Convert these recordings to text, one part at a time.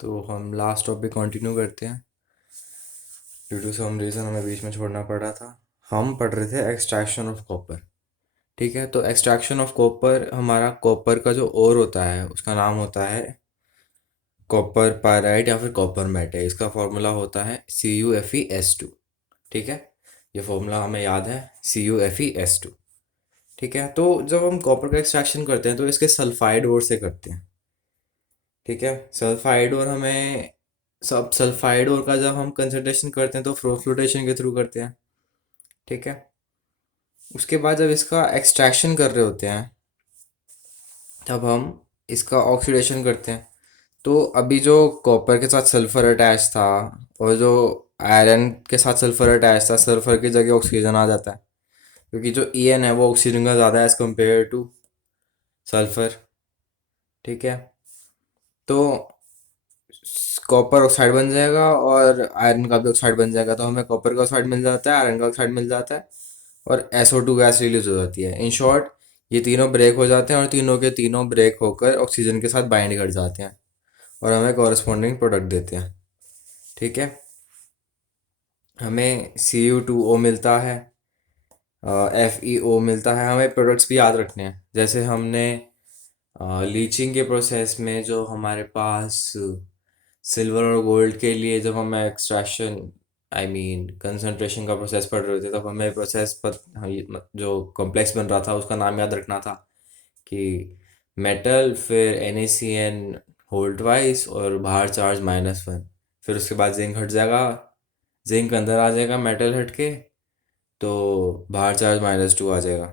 तो हम last topic continue करते हैं। ड्यू टू सम रीज़न हमें बीच में छोड़ना पड़ा था। हम पढ़ रहे थे एक्सट्रैक्शन ऑफ कॉपर। ठीक है, तो एक्सट्रैक्शन ऑफ कॉपर, हमारा कॉपर का जो ओर होता है उसका नाम होता है कॉपर पायराइट या फिर कॉपर मेट है। इसका फॉर्मूला होता है CuFeS2। ठीक है, ये फॉर्मूला हमें याद है, CuFeS2। ठीक है, तो जब हम कॉपर का एक्सट्रैक्शन करते हैं तो इसके सल्फाइड ओर से करते हैं। ठीक है, सल्फाइड और हमें सब सल्फाइड और का जब हम कंसंट्रेशन करते हैं तो फ्लोटेशन के थ्रू करते हैं। ठीक है, उसके बाद जब इसका एक्सट्रैक्शन कर रहे होते हैं तब हम इसका ऑक्सीडेशन करते हैं। तो अभी जो कॉपर के साथ सल्फर अटैच था और जो आयरन के साथ सल्फर अटैच था, सल्फर की जगह ऑक्सीजन आ जाता है, क्योंकि जो En है वो ऑक्सीजन का ज़्यादा है एज़ कम्पेयर टू सल्फर। ठीक है, तो कॉपर ऑक्साइड बन जाएगा और आयरन का भी ऑक्साइड बन जाएगा, तो हमें कॉपर का ऑक्साइड मिल जाता है, आयरन का ऑक्साइड मिल जाता है और SO2 गैस रिलीज हो जाती है। इन शॉर्ट, ये तीनों ब्रेक हो जाते हैं और तीनों के तीनों ब्रेक होकर ऑक्सीजन के साथ बाइंड कर जाते हैं और हमें कॉरस्पॉन्डिंग प्रोडक्ट देते हैं। ठीक है, हमें Cu2O मिलता है, FeO मिलता है। हमें प्रोडक्ट्स भी याद रखने हैं, जैसे हमने लीचिंग के प्रोसेस में जो हमारे पास सिल्वर और गोल्ड के लिए जब हम एक्सट्रैक्शन कंसंट्रेशन का प्रोसेस पढ़ रहे थे, तब हमें प्रोसेस पर जो कॉम्प्लेक्स बन रहा था उसका नाम याद रखना था कि मेटल, फिर NaCN होल्ड ट्वाइस और बाहर चार्ज -1। फिर उसके बाद जिंक हट जाएगा, जिंक अंदर आ जाएगा मेटल हट के, तो बाहर चार्ज -2 आ जाएगा।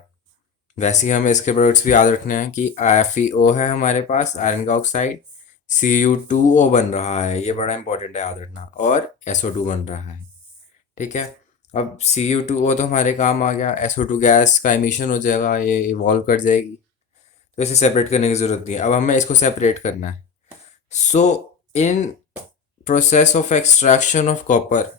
वैसे ही हमें इसके प्रोडक्ट्स भी याद रखने हैं कि FeO है हमारे पास, आयरन का ऑक्साइड, Cu2O बन रहा है, ये बड़ा इंपॉर्टेंट है याद रखना, और SO2 बन रहा है। ठीक है, अब Cu2O तो हमारे काम आ गया, SO2 गैस का एमिशन हो जाएगा, ये इवॉल्व कर जाएगी, तो इसे सेपरेट करने की ज़रूरत नहीं है। अब हमें इसको सेपरेट करना है। So in process of extraction of copper,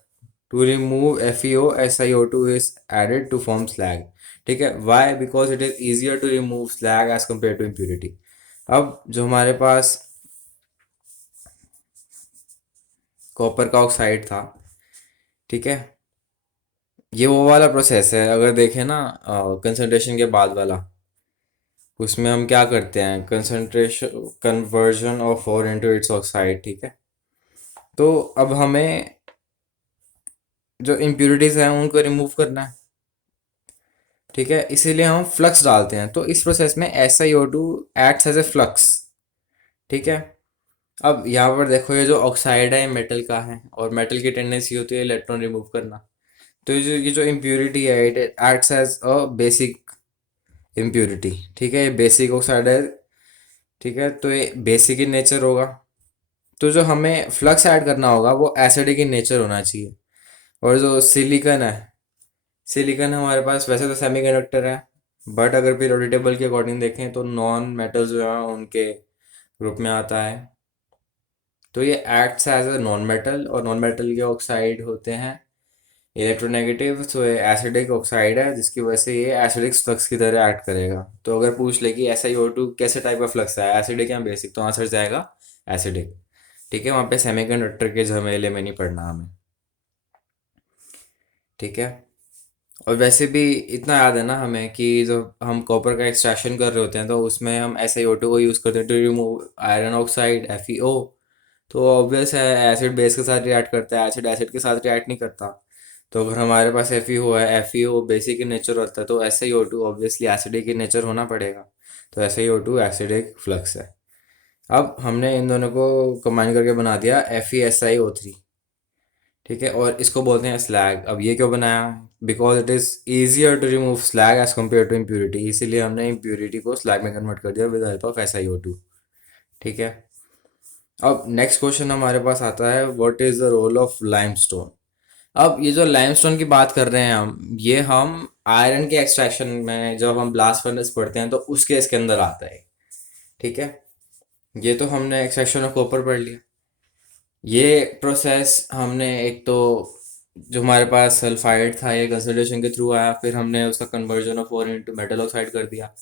to remove FeO, SiO2 is added to form slag। ठीक है, why? Because it is easier to remove slag as compare to impurity। अब जो हमारे पास कॉपर का ऑक्साइड था, ठीक है, ये वो वाला प्रोसेस है, अगर देखें ना कंसंट्रेशन के बाद वाला, उसमें हम क्या करते हैं, concentration conversion of ore into its oxide. ठीक है, तो अब हमें जो इम्प्यूरिटीज हैं उनको रिमूव करना है। ठीक है, इसीलिए हम फ्लक्स डालते हैं, तो इस प्रोसेस में SiO2 acts as a flux. ठीक है, अब यहाँ पर देखो, ये जो ऑक्साइड है ये मेटल का है और मेटल की टेंडेंसी होती है इलेक्ट्रॉन रिमूव करना। तो ये जो इम्प्यूरिटी है, it acts as a basic impurity. ठीक है, ये बेसिक ऑक्साइड है। ठीक है, तो ये बेसिक इन नेचर होगा, तो जो हमें फ्लक्स ऐड करना होगा वो एसिडिक इन नेचर होना चाहिए। और जो सिलिकन है, सिलिकन हमारे पास वैसे तो सेमीकंडक्टर है, बट अगर पीरियोडिक टेबल के अकॉर्डिंग देखें तो नॉन मेटल जो है उनके ग्रुप में आता है। तो ये acts as a non metal, और नॉन मेटल के ऑक्साइड होते हैं इलेक्ट्रोनेगेटिव, तो ये एसिडिक ऑक्साइड है जिसकी वजह से ये एसिडिक फ्लक्स की तरह एक्ट करेगा। तो अगर पूछ ले कि SiO2 कैसे टाइप का फ्लक्स है, एसिडिक या बेसिक, तो आंसर जाएगा एसिडिक। ठीक है, वहाँ पे सेमीकंडक्टर के झमेले में नहीं पड़ना हमें। ठीक है, और वैसे भी इतना याद है ना हमें कि जब हम कॉपर का एक्सट्रैक्शन कर रहे होते हैं तो उसमें हम SiO2 को यूज़ करते हैं to remove iron oxide FeO। तो ऑब्वियस है, एसिड बेस के साथ रिएक्ट करता है, एसिड एसिड के साथ रिएक्ट नहीं करता। तो अगर हमारे पास FeO है, FeO बेसिक इन नेचर होता है, तो SiO2 obviously acidic in nature होना पड़ेगा। तो SiO2 एसिडिक फ्लक्स है। अब हमने इन दोनों को कंबाइन करके बना दिया FeSiO3। ठीक है, और इसको बोलते हैं स्लैग। अब ये क्यों बनाया? Because it is easier to remove slag as compare to impurity, इसीलिए हमने इम्प्यूरिटी को स्लैग में कन्वर्ट कर दिया विद हेल्प ऑफ SiO2। ठीक है, अब नेक्स्ट क्वेश्चन हमारे पास आता है, what is the role of limestone. अब ये जो लाइमस्टोन की बात कर रहे हैं हम आयरन के एक्सट्रैक्शन में जब हम ब्लास्ट फर्नेस पढ़ते हैं तो उस केस के अंदर आता है। ठीक है, ये तो हमने एक्सट्रैक्शन ऑफ कॉपर पढ़ लिया। ये प्रोसेस हमने एक तो जो हमारे पास सल्फाइड था ये कंसोलिडेशन के थ्रू आया, फिर हमने उसका conversion of ore into metal oxide कर दिया।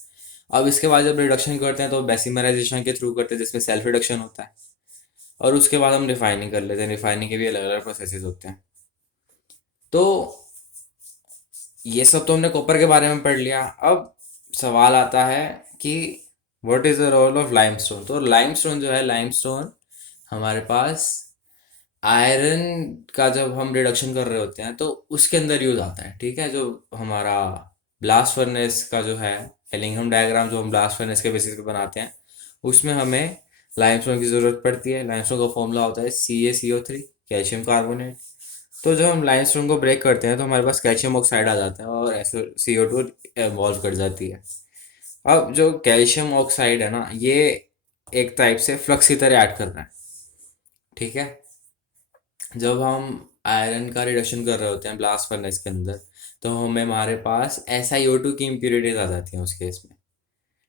अब इसके बाद जब रिडक्शन करते हैं तो बेसिमराइजेशन के थ्रू करते हैं जिसमें सेल्फ रिडक्शन होता है। और उसके बाद हम रिफाइनिंग कर लेते हैं। रिफाइनिंग के भी अलग अलग प्रोसेसेस होते हैं। तो ये सब तो हमने कॉपर के बारे में पढ़ लिया। अब सवाल आता है कि what is the role of limestone. तो लाइमस्टोन जो है, लाइमस्टोन हमारे पास आयरन का जब हम रिडक्शन कर रहे होते हैं तो उसके अंदर यूज आता है। ठीक है, जो हमारा ब्लास्ट फर्नेस का जो है एलिंगम डायग्राम जो हम ब्लास्ट फर्नेस के बेसिस पे बनाते हैं, उसमें हमें लाइमस्टोन की ज़रूरत पड़ती है। लाइमस्टोन का फॉर्मूला होता है CaCO3, कैल्शियम कार्बोनेट। तो जब हम लाइमस्टोन को ब्रेक करते हैं तो हमारे पास कैल्शियम ऑक्साइड आ जाता है और CO2 इवॉल्व कर जाती है। अब जो कैल्शियम ऑक्साइड है ना, ये एक टाइप से फ्लक्स की तरह ऐड कर रहा है। ठीक है, जब हम आयरन का रिडक्शन कर रहे होते हैं ब्लास्ट फर्नेस के अंदर, तो हमें हमारे पास SiO2 की इम्प्योरिटीज आ जाती हैं उस केस में।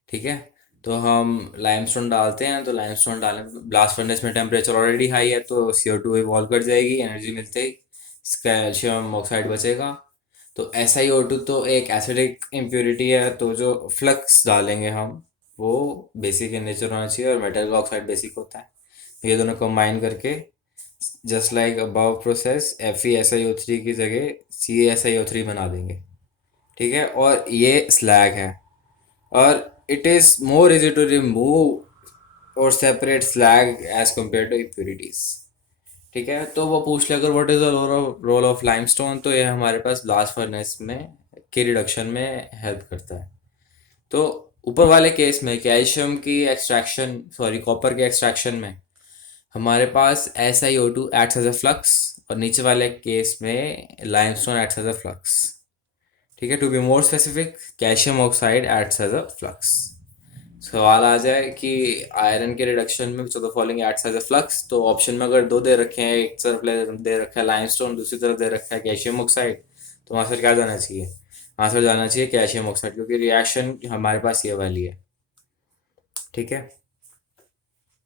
ठीक है, तो हम लाइमस्टोन डालते हैं, तो लाइमस्टोन डालने ब्लास्ट फर्नेस में टेम्परेचर ऑलरेडी हाई है, तो CO2 इवॉल्व कर जाएगी, एनर्जी मिलते ही कैल्शियम ऑक्साइड बचेगा। तो SiO2 तो एक एसिडिक इम्प्योरिटी है, तो जो फ्लक्स डालेंगे हम वो बेसिक इन नेचर होना चाहिए, और मेटल का ऑक्साइड बेसिक होता है। ये दोनों कंबाइन करके just like above process FeSiO3 की जगह CaSiO3 बना देंगे। ठीक है, और ये स्लैग है। और it is more easy to remove और separate slag as compare to impurities. ठीक है, तो वो पूछ ले अगर what is the role of limestone, तो ये हमारे पास ब्लास्ट फर्नेस में की रिडक्शन में हेल्प करता है। तो ऊपर वाले केस में कैल्शियम की एक्सट्रैक्शन, सॉरी कॉपर के एक्सट्रैक्शन में हमारे पास SiO2 acts as a flux, और नीचे वाले केस में limestone acts as a flux. ठीक है, to be more specific, calcium oxide acts as a flux. सवाल आ जाए कि आयरन के रिडक्शन में which of the following acts as a flux, तो ऑप्शन में अगर दो दे रखे हैं, एक तरफ दे रखा है लाइमस्टोन, दूसरी तरफ दे रखा है कैल्शियम ऑक्साइड, तो आंसर क्या जाना चाहिए? आंसर जाना चाहिए कैल्शियम ऑक्साइड, क्योंकि रिएक्शन हमारे पास ये वाली है। ठीक है,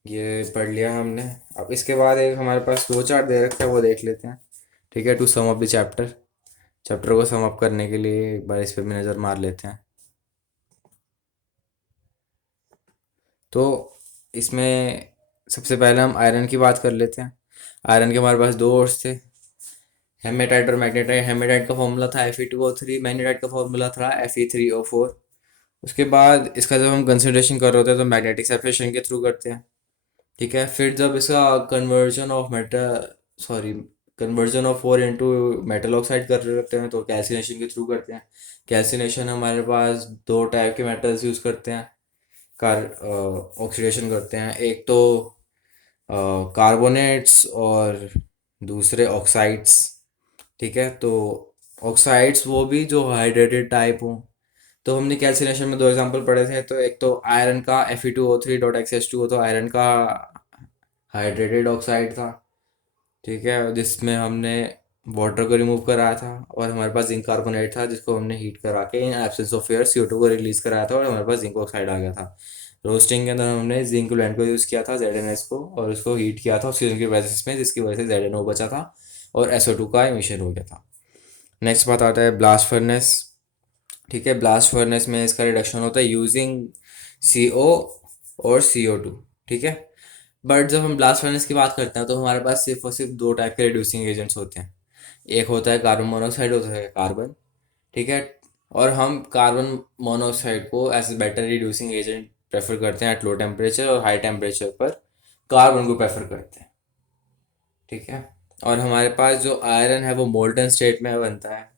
ये पढ़ लिया हमने। अब इसके बाद एक हमारे पास दो चार्ट दे रखे हैं, वो देख लेते हैं। ठीक है, to sum up the chapter. Chapter को सम अप करने के लिए एक बार इस पर भी नज़र मार लेते हैं। तो इसमें सबसे पहले हम आयरन की बात कर लेते हैं। आयरन के हमारे पास दो ओर्स थे, हेमेटाइट और मैग्नेटाइट। हेमेटाइट का फॉर्मूला था Fe2O3, मैग्नेटाइट का फॉर्मूला था Fe3O4। उसके बाद इसका जब हम कंसिडरेशन कर रहे होते हैं तो मैग्नेटिक सेपरेशन के थ्रू करते हैं। ठीक है, फिर जब इसका conversion of metal, sorry conversion of four into metal oxide कर रहे होते हैं तो कैल्सिनेशन के थ्रू करते हैं। कैल्सिनेशन हमारे पास दो टाइप के मेटल्स यूज़ करते हैं, कार ऑक्सीडेशन करते हैं। एक तो कार्बोनेट्स और दूसरे ऑक्साइड्स। ठीक है, तो ऑक्साइड्स वो भी जो हाइड्रेटेड टाइप हों। तो हमने कैल्सिनेशन में दो एग्जांपल पढ़े थे, तो एक तो आयरन का Fe2O3.XH2O, तो आयरन का हाइड्रेटेड ऑक्साइड था। ठीक है, जिसमें हमने वाटर को रिमूव कराया था, और हमारे पास जिंक कार्बोनेट था जिसको हमने हीट करा के in absence of air CO2 को रिलीज कराया था, और हमारे पास जिंक ऑक्साइड आ गया था। रोस्टिंग के अंदर हमने जिंक ब्लेंड को यूज़ किया था, ZnS को, और उसको हीट किया था ऑक्सीजन की बेसिस में, जिसकी वजह से ZnO बचा था और SO2 का इमिशन हो गया था। नेक्स्ट बात आता है ब्लास्ट फर्नेस। ठीक है, ब्लास्ट फर्नेस में इसका रिडक्शन होता है यूजिंग CO और CO2। ठीक है, बट जब हम ब्लास्ट फर्नेस की बात करते हैं तो हमारे पास सिर्फ और सिर्फ दो टाइप के रिड्यूसिंग एजेंट्स होते हैं। एक होता है कार्बन मोनोऑक्साइड, होता है कार्बन। ठीक है, और हम कार्बन मोनोऑक्साइड को as a better reducing agent prefer करते हैं एट लो टेम्परेचर, और हाई टेम्परेचर पर कार्बन को प्रेफर करते हैं। ठीक है, और हमारे पास जो आयरन है वो मोल्टन स्टेट में बनता है,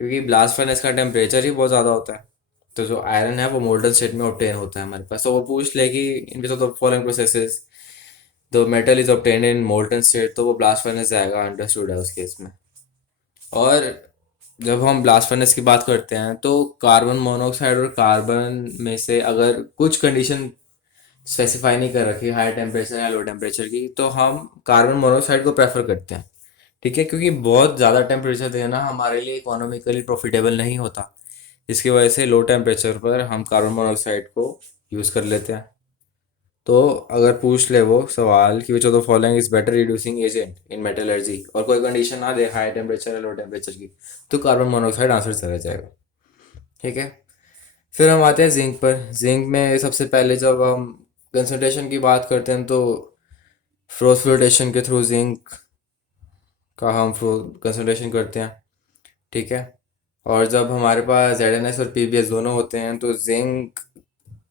क्योंकि ब्लास्ट फर्नेस का टेम्परेचर ही बहुत ज़्यादा होता है। तो जो आयरन है वो मोल्टन स्टेट में ऑब्टेन होता है हमारे पास। तो वो पूछ ले कि in case of the following processes the metal is obtained in molten state, तो वो ब्लास्ट फर्नेस जाएगा, अंडरस्टूड है उस केस में। और जब हम ब्लास्ट फर्नेस की बात करते हैं तो कार्बन मोनोऑक्साइड और कार्बन में से अगर कुछ कंडीशन स्पेसिफाई नहीं कर रखी हाई टेम्परेचर या लो टेम्परेचर की, तो हम कार्बन मोनोऑक्साइड को प्रेफर करते हैं। ठीक है, क्योंकि बहुत ज़्यादा टेम्परेचर देना हमारे लिए इकोनॉमिकली प्रॉफिटेबल नहीं होता, इसकी वजह से लो टेम्परेचर पर हम कार्बन मोनोऑक्साइड को यूज़ कर लेते हैं। तो अगर पूछ ले वो सवाल कि विच of the following is better reducing agent in metallurgy, और कोई कंडीशन ना दे हाई टेम्परेचर या लो टेम्परेचर की, तो कार्बन मोनोऑक्साइड आंसर चला जाएगा। ठीक है, फिर हम आते हैं जिंक पर। जिंक में सबसे पहले जब हम कंसंट्रेशन की बात करते हैं तो फ्लोटेशन के थ्रू जिंक का हम कंसंट्रेशन करते हैं। ठीक है। और जब हमारे पास ZnS और PbS दोनों होते हैं तो जिंक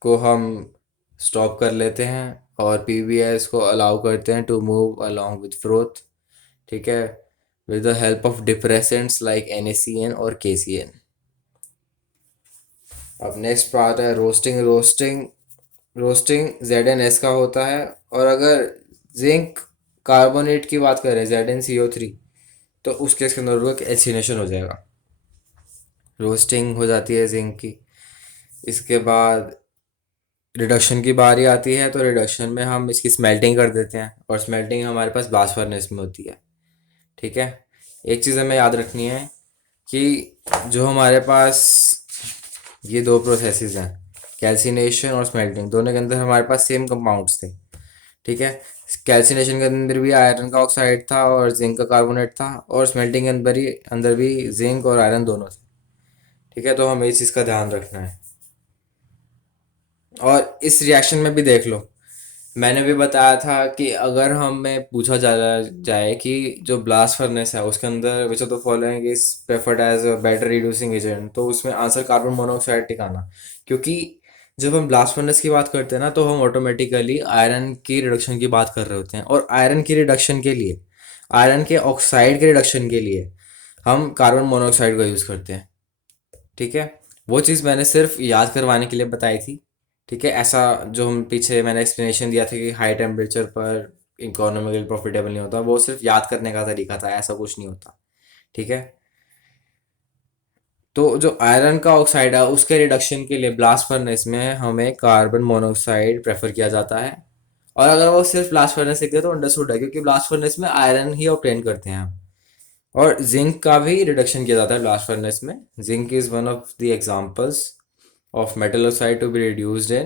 को हम स्टॉप कर लेते हैं और PbS को अलाउ करते हैं to move along with froth. ठीक है। With the help of depressants like NaCN और KCN। अब नेक्स्ट पार्ट है रोस्टिंग। रोस्टिंग ZnS का होता है। और अगर जिंक कार्बोनेट की बात करें ZnCO3, तो उस केस के अंदर वो एक एसिनेशन हो जाएगा। रोस्टिंग हो जाती है जिंक की। इसके बाद रिडक्शन की बारी आती है, तो रिडक्शन में हम इसकी स्मेल्टिंग कर देते हैं और स्मेल्टिंग हमारे पास ब्लास्ट फर्नेस में होती है। ठीक है। एक चीज़ हमें याद रखनी है कि जो हमारे पास ये दो प्रोसेसेस हैं, कैल्सिनेशन और स्मेल्टिंग, दोनों के अंदर हमारे पास सेम कंपाउंड्स थे। ठीक है। कैल्सिनेशन के अंदर भी आयरन का ऑक्साइड था और जिंक का कार्बोनेट था, और स्मेल्टिंग के अंदर भी जिंक और आयरन दोनों थे। ठीक है। तो हमें इस चीज़ का ध्यान रखना है। और इस रिएक्शन में भी देख लो, मैंने भी बताया था कि अगर हमें पूछा जाए कि जो ब्लास्ट फर्नेस है उसके अंदर which of the following is preferred as a better reducing agent, तो उसमें आंसर कार्बन मोनोऑक्साइड टिकाना। क्योंकि जब हम ब्लास्ट फर्नेस की बात करते हैं ना, तो हम ऑटोमेटिकली आयरन की रिडक्शन की बात कर रहे होते हैं, और आयरन की रिडक्शन के लिए, आयरन के ऑक्साइड के रिडक्शन के लिए हम कार्बन मोनोऑक्साइड का यूज़ करते हैं। ठीक है। वो चीज़ मैंने सिर्फ याद करवाने के लिए बताई थी। ठीक है। ऐसा जो हम पीछे मैंने एक्सप्लेनेशन दिया था कि हाई टेम्परेचर पर इकोनॉमिकली प्रॉफिटेबल नहीं होता, वो सिर्फ याद करने का तरीका था, ऐसा कुछ नहीं होता। ठीक है। तो जो आयरन का ऑक्साइड है उसके रिडक्शन के लिए ब्लास्ट फर्नेस में हमें कार्बन मोनोऑक्साइड प्रेफर किया जाता है। और अगर वो सिर्फ ब्लास्ट फर्नेस लिखते तो अंडरस्टूड है, क्योंकि ब्लास्ट फर्नेस में आयरन ही ऑब्टेन करते हैं हम। और जिंक का भी रिडक्शन किया जाता है ब्लास्ट फर्नेस में। Zinc is one of the examples of metal oxide to be reduced in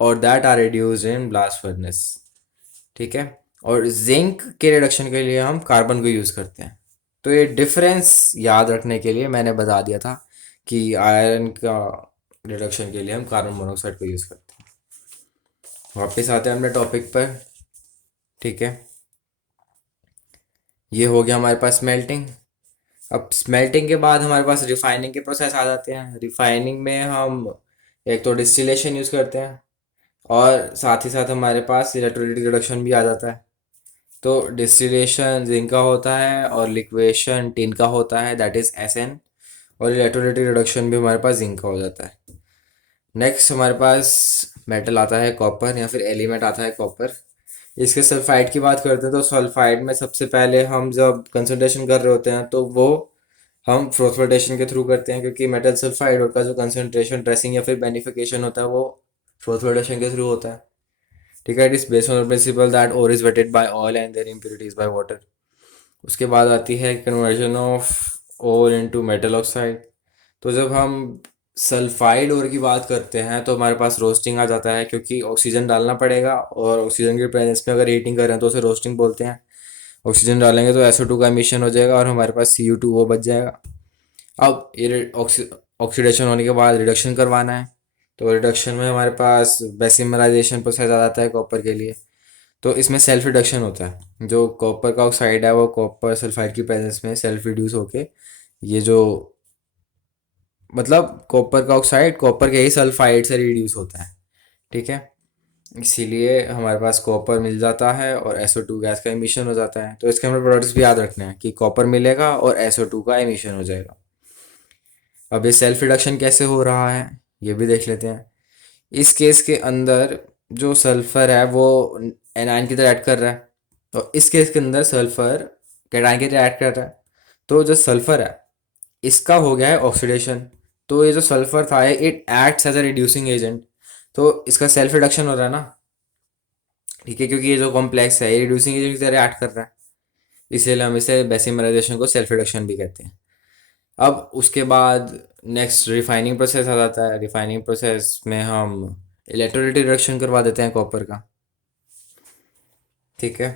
or that are reduced in blast furnace। ठीक है। और जिंक के रिडक्शन के लिए हम कार्बन को यूज़ करते हैं। तो ये डिफरेंस याद रखने के लिए मैंने बता दिया था कि आयरन का रिडक्शन के लिए हम कार्बन मोनोऑक्साइड को यूज़ करते हैं। वापस आते हैं अपने टॉपिक पर। ठीक है। ये हो गया हमारे पास स्मेल्टिंग। अब स्मेल्टिंग के बाद हमारे पास रिफाइनिंग के प्रोसेस आ जाते हैं। रिफाइनिंग में हम एक तो डिस्टिलेशन यूज़ करते हैं, और साथ ही साथ हमारे पास इलेक्ट्रोलाइट रिडक्शन भी आ जाता है। तो डिस्टिलेशन जिंक का होता है और लिक्वेशन टिन का होता है, दैट इज SN। और इलेक्ट्रोलाइट रिडक्शन भी हमारे पास जिंक का हो जाता है। नेक्स्ट हमारे पास मेटल आता है कॉपर, या फिर एलिमेंट आता है कॉपर। इसके सल्फाइड की बात करते हैं तो सल्फाइड में सबसे पहले हम जब कंसंट्रेशन कर रहे होते हैं तो वो हम फ्लोटेशन के थ्रू करते हैं, क्योंकि मेटल सल्फाइड का जो कंसंट्रेशन ड्रेसिंग या फिर बेनिफिकेशन होता है वो फ्लोटेशन के थ्रू होता है। ठीक है। It is based on principle that ore is wetted by oil and their impurities by water. उसके बाद आती है conversion of ore into metal oxide. तो जब हम सल्फाइड ओर की बात करते हैं तो हमारे पास रोस्टिंग आ जाता है, क्योंकि ऑक्सीजन डालना पड़ेगा, और ऑक्सीजन के प्रेजेंस में अगर हीटिंग कर रहे हैं तो उसे रोस्टिंग बोलते हैं। ऑक्सीजन डालेंगे तो SO2 का एमिशन हो जाएगा और हमारे पास CO2 वो बच जाएगा। अब ये ऑक्सीडेशन होने के बाद रिडक्शन करवाना है। तो रिडक्शन में हमारे पास बेसिमराइजेशन प्रोसेस आ जाता है कॉपर के लिए। तो इसमें सेल्फ रिडक्शन होता है, जो कॉपर का ऑक्साइड है वो कॉपर सल्फाइड की प्रेजेंस में सेल्फ रिड्यूस होके, ये जो मतलब कॉपर का ऑक्साइड कॉपर के ही सल्फाइड से रिड्यूस होता है। ठीक है। इसीलिए हमारे पास कॉपर मिल जाता है और SO2 गैस का एमिशन हो जाता है। तो इसके हमें प्रोडक्ट्स भी याद रखने हैं कि कॉपर मिलेगा और SO2 का एमिशन हो जाएगा। अब ये सेल्फ रिडक्शन कैसे हो रहा है ये भी देख लेते हैं। इस केस के अंदर जो सल्फर है वो एनायन की तरह ऐड कर रहा है, और इस केस के अंदर सल्फर कैटायन की तरह ऐड कर रहा है। तो जो सल्फर है इसका हो गया है ऑक्सीडेशन। तो ये जो सल्फर था it acts as a reducing agent, तो इसका सेल्फ रिडक्शन हो रहा है ना। ठीक है। क्योंकि ये जो कॉम्प्लेक्स है ये रिड्यूसिंग एजेंट की तरह ऐड कर रहा है, इसीलिए हम इसे बेसिमराइजेशन को सेल्फ रिडक्शन भी कहते हैं। अब उसके बाद नेक्स्ट रिफाइनिंग प्रोसेस आ जाता है। रिफाइनिंग प्रोसेस में हम इलेक्ट्रोलाइट रिडक्शन करवा देते हैं कॉपर का। ठीक है।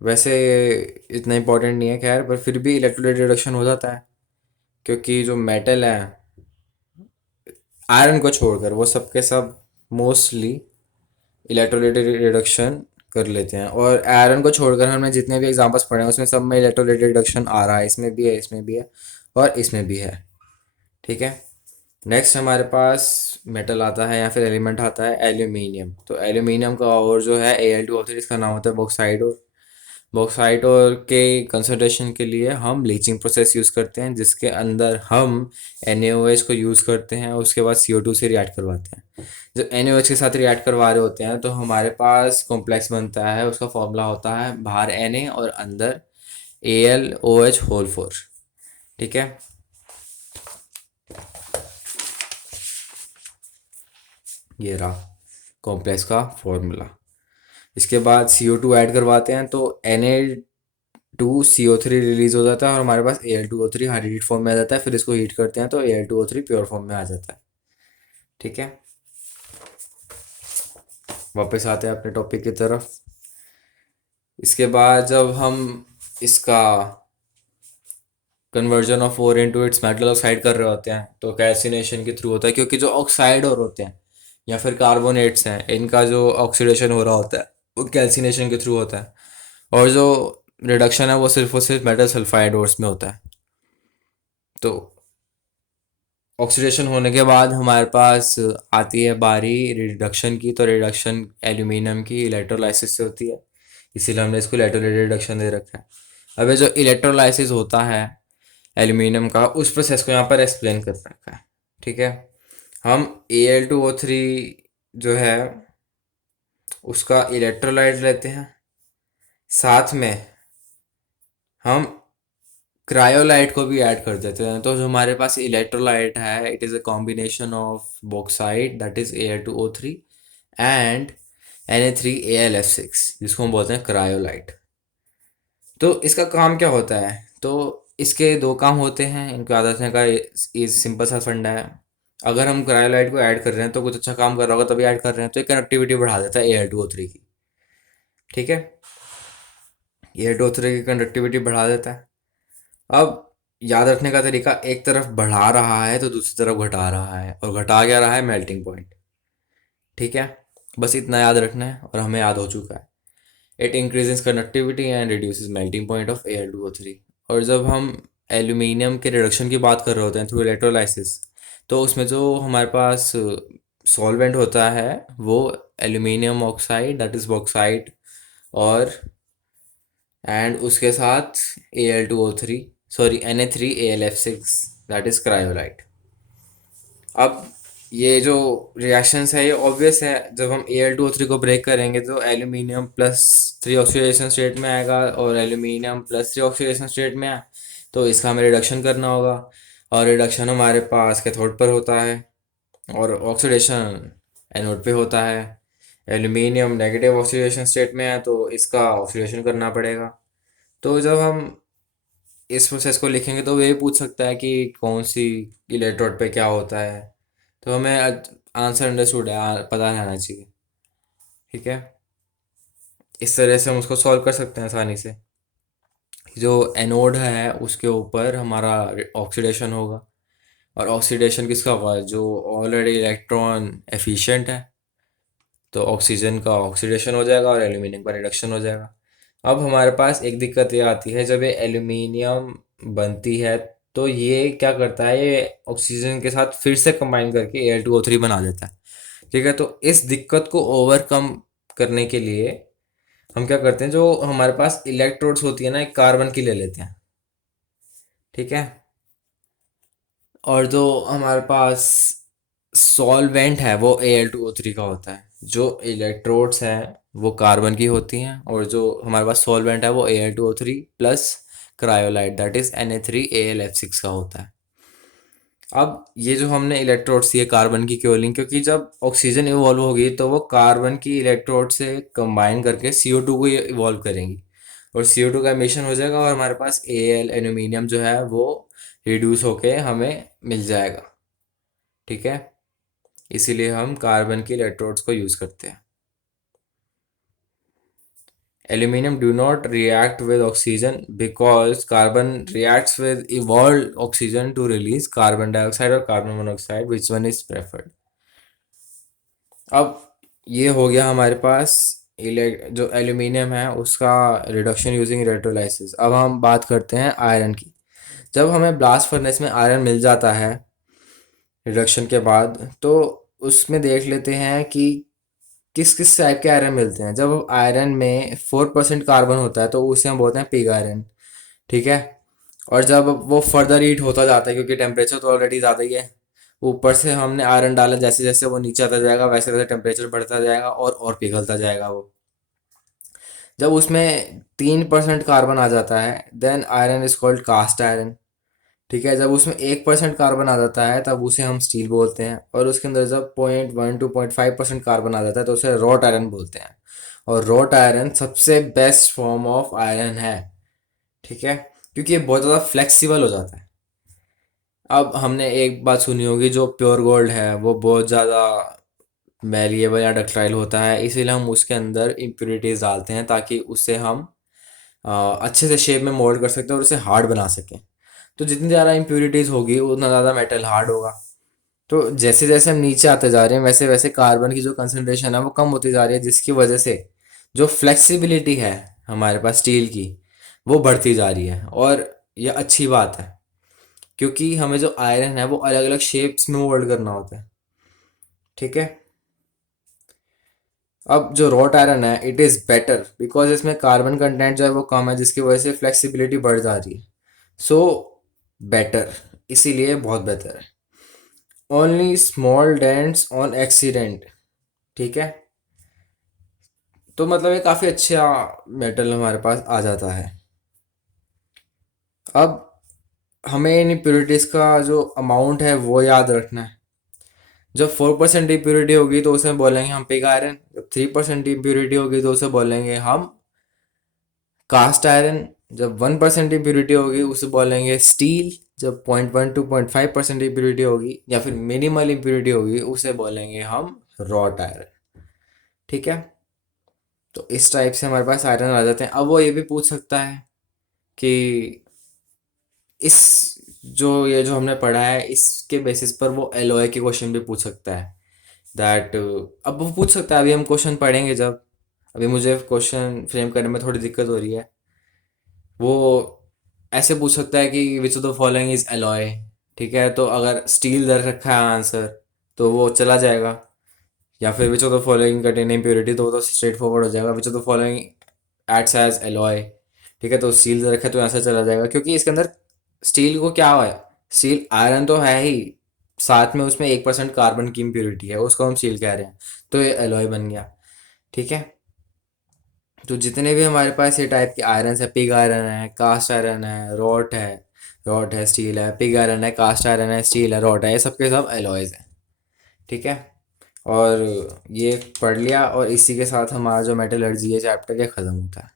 वैसे इतना इम्पोर्टेंट नहीं है खैर, पर फिर भी इलेक्ट्रोलाइट रिडक्शन हो जाता है, क्योंकि जो मेटल है आयरन को छोड़कर वो सब के सब मोस्टली इलेक्ट्रोलाइट रिडक्शन कर लेते हैं। और आयरन को छोड़कर हमने जितने भी एग्जांपल्स पढ़े हैं उसमें सब में इलेक्ट्रोलाइट रिडक्शन आ रहा है, इसमें भी है, इसमें भी है और इसमें भी है। ठीक है। नेक्स्ट हमारे पास मेटल आता है या फिर एलिमेंट आता है एल्यूमिनियम। तो एल्यूमिनियम का और जो है Al2O3, इसका नाम होता है बॉक्साइड। और बॉक्साइट और के कंसंट्रेशन के लिए हम लीचिंग प्रोसेस यूज़ करते हैं, जिसके अंदर हम NaOH को यूज़ करते हैं और उसके बाद CO2 से रिएक्ट करवाते हैं। जब NaOH के साथ रिएक्ट करवा रहे होते हैं तो हमारे पास कॉम्प्लेक्स बनता है, उसका फॉर्मूला होता है बाहर Na और अंदर AlOH होल 4। ठीक है। ये रहा कॉम्प्लेक्स का फॉर्मूला। इसके बाद CO2 ऐड करवाते हैं तो Na2CO3 रिलीज हो जाता है और हमारे पास Al2O3 हाइड्रेटेड फॉर्म में आ जाता है। फिर इसको हीट करते हैं तो Al2O3 प्योर फॉर्म में आ जाता है। ठीक है। वापस आते हैं अपने टॉपिक की तरफ। इसके बाद जब हम इसका conversion of ore into its metal oxide कर रहे होते हैं तो कैल्सिनेशन के थ्रू होता है, क्योंकि जो ऑक्साइड और होते हैं या फिर कार्बोनेट्स हैं, इनका जो ऑक्सीडेशन हो रहा होता है वो कैल्सिनेशन के थ्रू होता है। और जो रिडक्शन है वो सिर्फ और सिर्फ मेटल सल्फाइड ओर्स में होता है। तो ऑक्सीडेशन होने के बाद हमारे पास आती है बारी रिडक्शन की। तो रिडक्शन एल्यूमिनियम की इलेक्ट्रोलाइसिस से होती है, इसीलिए हमने इसको इलेक्ट्रोलाइट रिडक्शन दे रखा है। अब ये जो इलेक्ट्रोलाइसिस होता है एल्यूमिनियम का, उस प्रोसेस को यहाँ पर एक्सप्लेन कर रखा है। ठीक है। हम Al2O3 जो है उसका इलेक्ट्रोलाइट लेते हैं, साथ में हम क्रायोलाइट को भी ऐड कर देते हैं। तो जो हमारे पास इलेक्ट्रोलाइट है, it is a combination of bauxite that is Al2O3 and Na3AlF6, जिसको हम बोलते हैं क्रायोलाइट। तो इसका काम क्या होता है? तो इसके दो काम होते हैं, इनको याद रखने का इस सिंपल सा फंडा है। अगर हम क्रायोलाइट को ऐड कर रहे हैं तो कुछ अच्छा काम कर रहा होगा तभी ऐड कर रहे हैं, तो ये कनेक्टिविटी बढ़ा देता है Al2O3 की। ठीक है। Al2O3 की कंडक्टिविटी बढ़ा देता है। अब याद रखने का तरीका, एक तरफ बढ़ा रहा है तो दूसरी तरफ घटा रहा है, और घटा क्या रहा है? Melting point. ठीक है। बस इतना याद रखना है और हमें याद हो चुका है। It increases conductivity and reduces melting point of Al2O3। और जब हम एल्यूमिनियम के रिडक्शन की बात कर रहे होते हैं थ्रू इलेक्ट्रोलाइसिस, तो उसमें जो हमारे पास सॉल्वेंट होता है वो aluminium oxide that is bauxite, और एंड उसके साथ Al2O3, sorry Na3AlF6 that is cryolite. अब ये जो रिएक्शंस है ये ऑब्वियस है। जब हम Al2O3 को ब्रेक करेंगे तो एल्यूमिनियम +3 ऑक्सीडेशन स्टेट में आएगा और एल्यूमिनियम +3 ऑक्सीडेशन स्टेट में आए तो इसका हमें रिडक्शन करना होगा। और रिडक्शन हमारे पास कैथोड पर होता है और ऑक्सीडेशन एनोड पे होता है। एल्यूमिनियम नेगेटिव ऑक्सीडेशन स्टेट में है तो इसका ऑक्सीडेशन करना पड़ेगा। तो जब हम इस प्रोसेस को लिखेंगे तो वे पूछ सकता है कि कौन सी इलेक्ट्रोड पे क्या होता है, तो हमें आंसर अंडरस्टूड है, पता रहना चाहिए। ठीक है। इस तरह से हम उसको सॉल्व कर सकते हैं आसानी से। जो एनोड है उसके ऊपर हमारा ऑक्सीडेशन होगा, और ऑक्सीडेशन किसका होगा? जो ऑलरेडी इलेक्ट्रॉन एफिशिएंट है, तो ऑक्सीजन का ऑक्सीडेशन हो जाएगा और एल्यूमिनियम का रिडक्शन हो जाएगा। अब हमारे पास एक दिक्कत ये आती है, जब ये एल्यूमिनियम बनती है तो ये क्या करता है, ये ऑक्सीजन के साथ फिर से कंबाइन करके Al2O3 बना देता है। ठीक है। तो इस दिक्कत को ओवरकम करने के लिए हम क्या करते हैं, जो हमारे पास इलेक्ट्रोड्स होती है ना, एक कार्बन की ले लेते हैं। ठीक है। और जो हमारे पास सॉल्वेंट है वो Al2O3 का होता है। जो इलेक्ट्रोड्स हैं वो कार्बन की होती हैं, और जो हमारे पास सॉल्वेंट है वो Al2O3 plus cryolite that is Na3AlF6 का होता है। अब ये जो हमने इलेक्ट्रोड्स दिए कार्बन की क्यों ली? क्योंकि जब ऑक्सीजन इवॉल्व होगी तो वो कार्बन की इलेक्ट्रोड से कंबाइन करके CO2 को इवॉल्व करेंगी, और CO2 का एमिशन हो जाएगा और हमारे पास Al एल्यूमिनियम जो है वो रिड्यूस होके हमें मिल जाएगा। ठीक है। इसीलिए हम कार्बन की इलेक्ट्रोड्स को यूज़ करते हैं। Aluminium do not react with oxygen because carbon reacts with evolved oxygen to release carbon dioxide or carbon monoxide. Which one is preferred? अब ये हो गया हमारे पास जो एल्यूमिनियम है उसका रिडक्शन यूजिंग इलेक्ट्रोलाइसिस। अब हम बात करते हैं आयरन की। जब हमें ब्लास्ट फर्नेस में आयरन मिल जाता है रिडक्शन के बाद, तो उसमें देख लेते हैं कि किस किस टाइप के आयरन मिलते हैं। जब आयरन में 4% कार्बन होता है तो उसे हम बोलते हैं पिग आयरन, ठीक है। और जब वो फर्दर हीट होता जाता है, क्योंकि टेम्परेचर तो ऑलरेडी ज़्यादा ही है, ऊपर से हमने आयरन डाला, जैसे जैसे वो नीचे आता जाएगा वैसे वैसे टेम्परेचर बढ़ता जाएगा और पिघलता जाएगा वो। जब उसमें 3% कार्बन आ जाता है then iron is called cast iron, ठीक है। जब उसमें 1% कार्बन आ जाता है तब उसे हम स्टील बोलते हैं, और उसके अंदर जब 0.1 to 0.5% कार्बन आ जाता है तो उसे रॉट आयरन बोलते हैं। और रॉट आयरन सबसे बेस्ट फॉर्म ऑफ आयरन है, ठीक है, क्योंकि ये बहुत ज़्यादा फ्लेक्सिबल हो जाता है। अब हमने एक बात सुनी होगी, जो प्योर गोल्ड है वो बहुत ज़्यादा मैलिएबल या डक्टाइल होता है, इसीलिए हम उसके अंदर इम्प्योरिटीज़ डालते हैं ताकि उसे हम अच्छे से शेप में मोल्ड कर सकते हैं और उसे हार्ड बना सकें। तो जितनी ज़्यादा इम्प्योरिटीज़ होगी उतना ज़्यादा मेटल हार्ड होगा। तो जैसे जैसे हम नीचे आते जा रहे हैं वैसे वैसे कार्बन की जो कंसनट्रेशन है वो कम होती जा रही है, जिसकी वजह से जो फ्लेक्सिबिलिटी है हमारे पास स्टील की वो बढ़ती जा रही है। और यह अच्छी बात है, क्योंकि हमें जो आयरन है वो अलग अलग शेप्स में मोल्ड करना होता है, ठीक है। अब जो रॉट आयरन है इट इज़ बेटर बिकॉज इसमें कार्बन कंटेंट जो है वो कम है, जिसकी वजह से फ्लेक्सिबिलिटी बढ़ जा रही है। सो बेटर, इसीलिए बहुत बेहतर है। Only small dents on accident, ठीक है। तो मतलब ये काफ़ी अच्छा मेटल हमारे पास आ जाता है। अब हमें इन इम्प्योरिटीज़ का जो अमाउंट है वो याद रखना है। जब 4% इम्प्योरिटी होगी तो उसे बोलेंगे हम पिग आयरन, जब 3% इम्प्योरिटी होगी तो उसे बोलेंगे हम कास्ट आयरन, जब 1% इम्प्योरिटी होगी उसे बोलेंगे स्टील, जब 0.1 to 0.5% इम्प्योरिटी होगी या फिर मिनिमल इम्प्योरिटी होगी उसे बोलेंगे हम रॉट आयरन, ठीक है। तो इस टाइप से हमारे पास आयरन आ जाते हैं। अब वो ये भी पूछ सकता है कि इस ये जो हमने पढ़ा है इसके बेसिस पर वो एलॉय के क्वेश्चन भी पूछ सकता है। दैट अब वो पूछ सकता है, अभी हम क्वेश्चन पढ़ेंगे जब। अभी मुझे क्वेश्चन फ्रेम करने में थोड़ी दिक्कत हो रही है। वो ऐसे पूछ सकता है कि विच of the following is alloy, ठीक है। तो अगर स्टील दर रखा है आंसर तो वो चला जाएगा, या फिर which of the following contain impurity तो वो तो स्ट्रेट फॉरवर्ड हो जाएगा, which of the following acts as alloy, ठीक है। तो स्टील दर रखा है तो आंसर चला जाएगा, क्योंकि इसके अंदर स्टील को क्या हुआ है, स्टील आयरन तो है ही, साथ में उसमें 1% कार्बन की इम्प्योरिटी है, उसको हम स्टील कह रहे हैं, तो ये एलॉय बन गया, ठीक है। तो जितने भी हमारे पास ये टाइप के आयरन है, पिग आयरन है, कास्ट आयरन है, रॉट है, स्टील है, पिग आयरन है, कास्ट आयरन है, स्टील है, रॉट है, ये सबके सब एलॉयज हैं, ठीक है। और ये पढ़ लिया और इसी के साथ हमारा जो मेटलर्जी है चैप्टर ये ख़त्म होता है।